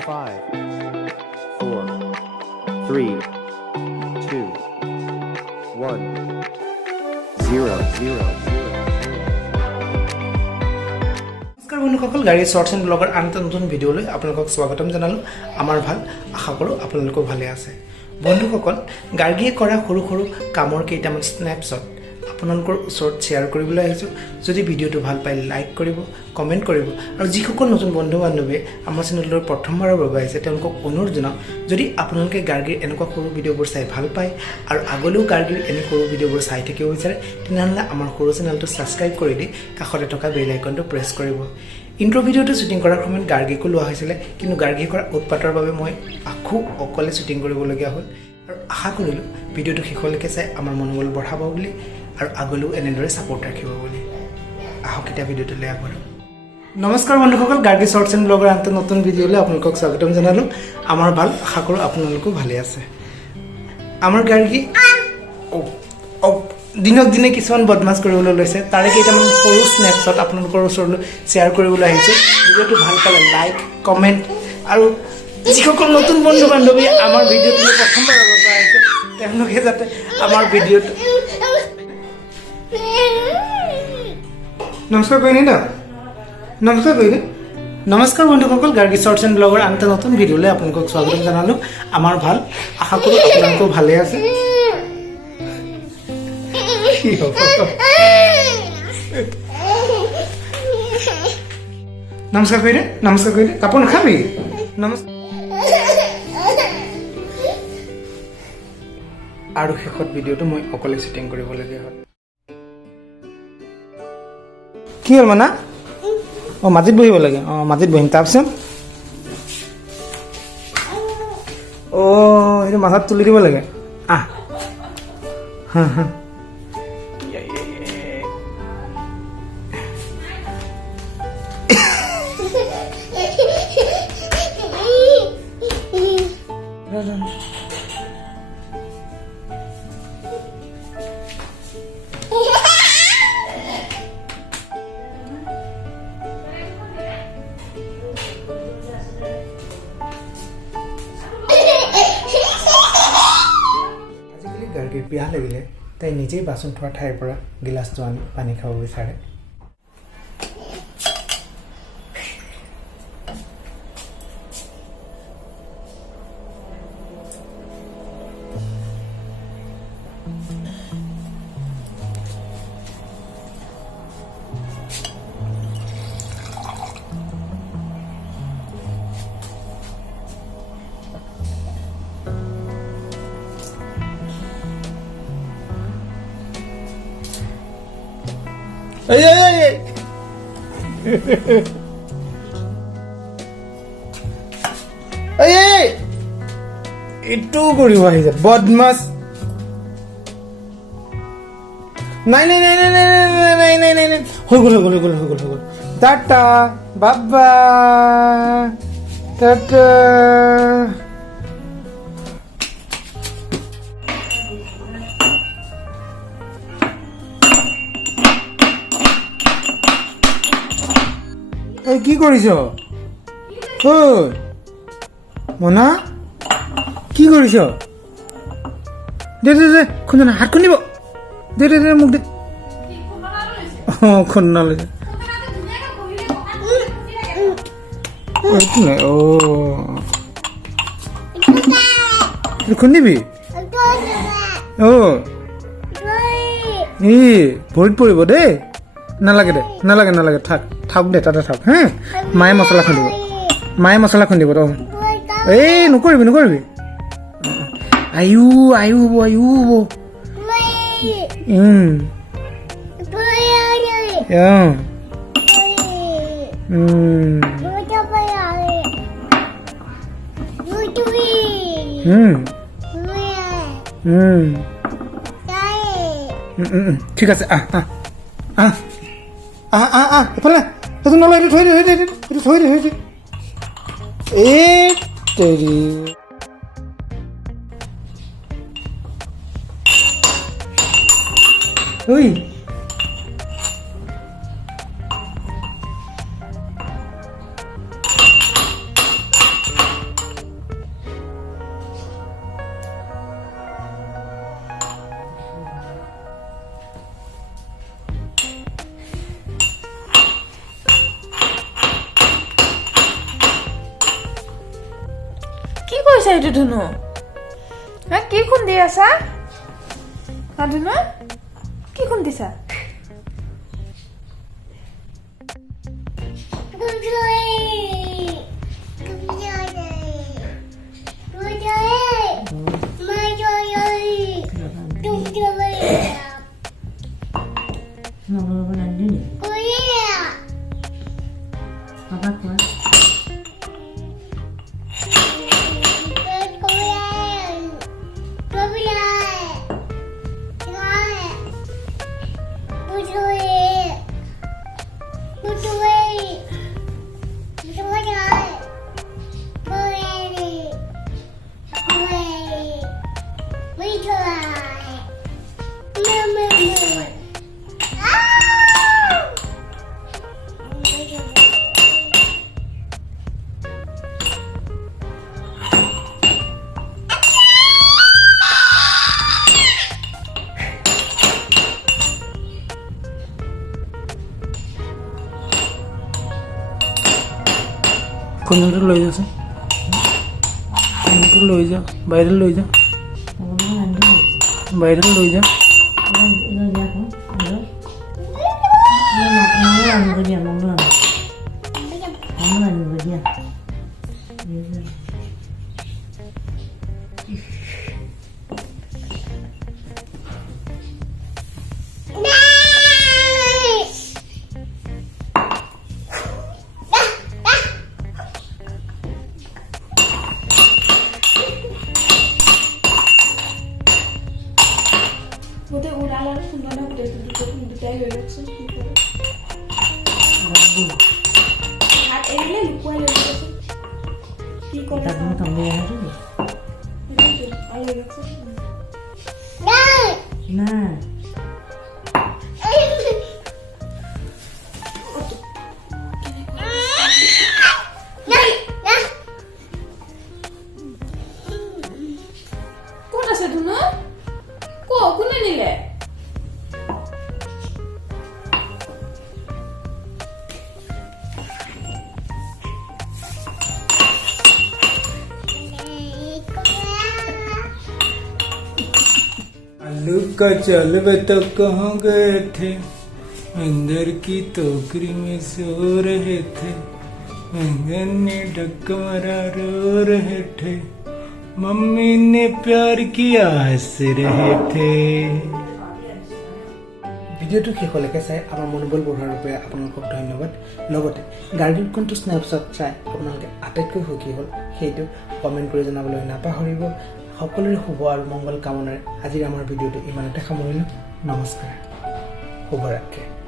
5, 4, 3, 2, 1, 0, 0, 0. নমস্কাৰ বন্ধুসকল, গাড়ী শৰ্টছ এণ্ড ব্লগৰ আন এটা নতুন ভিডিঅ'লৈ আপোনালোকক স্বাগতম জনালোঁ। আমাৰ ভাল, আশা কৰোঁ আপোনালোকেও ভালে আছে। বন্ধুসকল, গাৰ্গীয়ে কৰা সৰু সৰু কামৰ কেইটামান স্নেপশ্বট আপোনালোকৰ ওচৰত শ্বেয়াৰ কৰিবলৈ আহিছোঁ। যদি ভিডিঅ'টো ভাল পায় লাইক কৰিব, কমেণ্ট কৰিব, আৰু যিসকল নতুন বন্ধু বান্ধৱীয়ে আমাৰ চেনেললৈ প্ৰথমবাৰৰ বাবে আহিছে তেওঁলোকক অনুৰোধ জনাওঁ, যদি আপোনালোকে গাৰ্গীৰ এনেকুৱা সৰু ভিডিঅ'বোৰ চাই ভাল পায় আৰু আগলৈও গাৰ্গীৰ এনে সৰু ভিডিঅ'বোৰ চাই থাকিব বিচাৰে, তেনেহ'লে আমাৰ সৰু চেনেলটো ছাবস্ক্ৰাইব কৰি দি কাষতে থকা বেল আইকনটো প্ৰেছ কৰিব। ইণ্ট্ৰ' ভিডিঅ'টো শ্বুটিং কৰাৰ সময়ত গাৰ্গীকো লোৱা হৈছিলে, কিন্তু গাৰ্গী কৰা উৎপাতৰ বাবে মই আকৌ অকলে শ্বুটিং কৰিবলগীয়া হ'ল। আৰু আশা কৰিলোঁ ভিডিঅ'টো শেষলৈকে চাই আমাৰ মনোবল বঢ়াব বুলি আৰু আগলৈও এনেদৰে ছাপোৰ্ট ৰাখিব বুলি। আহক এতিয়া ভিডিঅ'টোলৈ আগবাঢ়ো। নমস্কাৰ বন্ধুসকল, গাৰ্গী শৰ্টছ এণ্ড ব্লগৰ আনটো নতুন ভিডিঅ'লৈ আপোনালোকক স্বাগতম জনালোঁ। আমাৰ ভাল, আশা কৰোঁ আপোনালোকেও ভালে আছে। আমাৰ গাৰ্গী দিনক দিনে কিছুমান বদমাছ কৰিবলৈ লৈছে, তাৰে কেইটামান সৰু স্নেপশ্বট আপোনালোকৰ ওচৰলৈ শ্বেয়াৰ কৰিবলৈ আহিছোঁ। ভিডিঅ'টো ভাল পালে লাইক, কমেণ্ট, আৰু যিসকল নতুন বন্ধু বান্ধৱী আমাৰ ভিডিঅ'টোলৈ প্ৰথমবাৰৰ বাবে আহিছে তেওঁলোকে যাতে আমাৰ ভিডিঅ'টো নমস্কাৰ কৰিনি ন নমস্কাৰ কৰিনি নমস্কাৰ বন্ধুসকল, গাৰ্গী শৰ্টছ এণ্ড ব্লগৰ আন এটা নতুন ভিডিঅ'লৈ আপোনালোকক স্বাগতম জনালোঁ। আমাৰ ভাল, আশা কৰোঁ আপোনালোকেও ভালে আছে। নমস্কাৰ কৰিনি নমস্কাৰ কৰিনি কাপোৰ নাখাবি। নমস্কাৰ। আৰু শেষত ভিডিঅ'টো মই অকলে শ্বুটিং কৰিবলগীয়া হ'ল। কি হ'ল মানা? অঁ, মাটিত বহিব লাগে। অঁ, মাটিত বহিম। তাৰপিছত অঁ, এইটো মাথাত তুলি দিব লাগে। আহ, হা হা। গাৰ্গীৰ পিয়াহ লাগিলে তাই নিজেই বাচন থোৱা ঠাইৰ পৰা গিলাচটো আনি পানী খাব বিচাৰে। এইটো কৰিব আহিছে বদমাছ। নাই নাই নাই নাই নাই নাই নাই নাই নাই হৈ গ'ল হৈ গ'ল হৈ গ'ল হৈ গ'ল হৈ গ'ল। টাটা বাবা, টাটা। এই কি কৰিছ মনা? কি কৰিছ? দে দে দে খুন্দনা, হাতখন দিব। দে দে দে মোক দে। অঁ, খুন্দনা লৈছে। খুন্দিবি? এই ভৰিত পৰিব দেই। নালাগে দে, নালাগে নালাগে, থাক থাক দে, তাতে থাক। হে, মায়ে মছলা খুন্দিব, মায়ে মছলা খুন্দিব। তই এই নকৰিবি নকৰিবি। আয়ু আয়ু আয়ু ঠিক আছে। আহ আহ আহ আহ আহ আহ এফালে সেইটো নলয়, এইটো থৈ দে, এইটো থৈ দে, থৈ দে। এই তেৰি ঐ কৈছা এইটো ধুনু কি খুন্দি আছা ধুনু কি খুন্দিছা কোনটো লৈ যাছে কোনটো লৈ যা বাইরে লৈ যা বাইরে লৈ যা Gote urala sundana gote dutai hoye rakse ki kore hat erile lukwa le rakse ki kore ta dum tambe yaha je ale rakse na kota se dunu কোনে নিলে आलू का चल बता कहाँ गए थे अंदर की टोकरी में सो रहे थे अंगन ने डक मरा रो रहे थे मम्मी ने प्यार किया हंस रहे थे ভিডিওটো শেষলৈকে চাই আমাৰ মনোবল বঢ়োৱাৰ বাবে আপোনালোকক ধন্যবাদ লগতে গাৰ্গিৰ কোনটো স্নেপশ্বট চাই আপোনালোকে আটাইতকৈ সুখী হ'ল সেইটো কমেণ্ট কৰি জনাবলৈ নাপাহৰিব সকলোৰে শুভ আৰু মংগল কামনাৰে আজিৰ আমাৰ ভিডিওটো ইমানতে সামৰিলোঁ নমস্কাৰ শুভৰাত্ৰি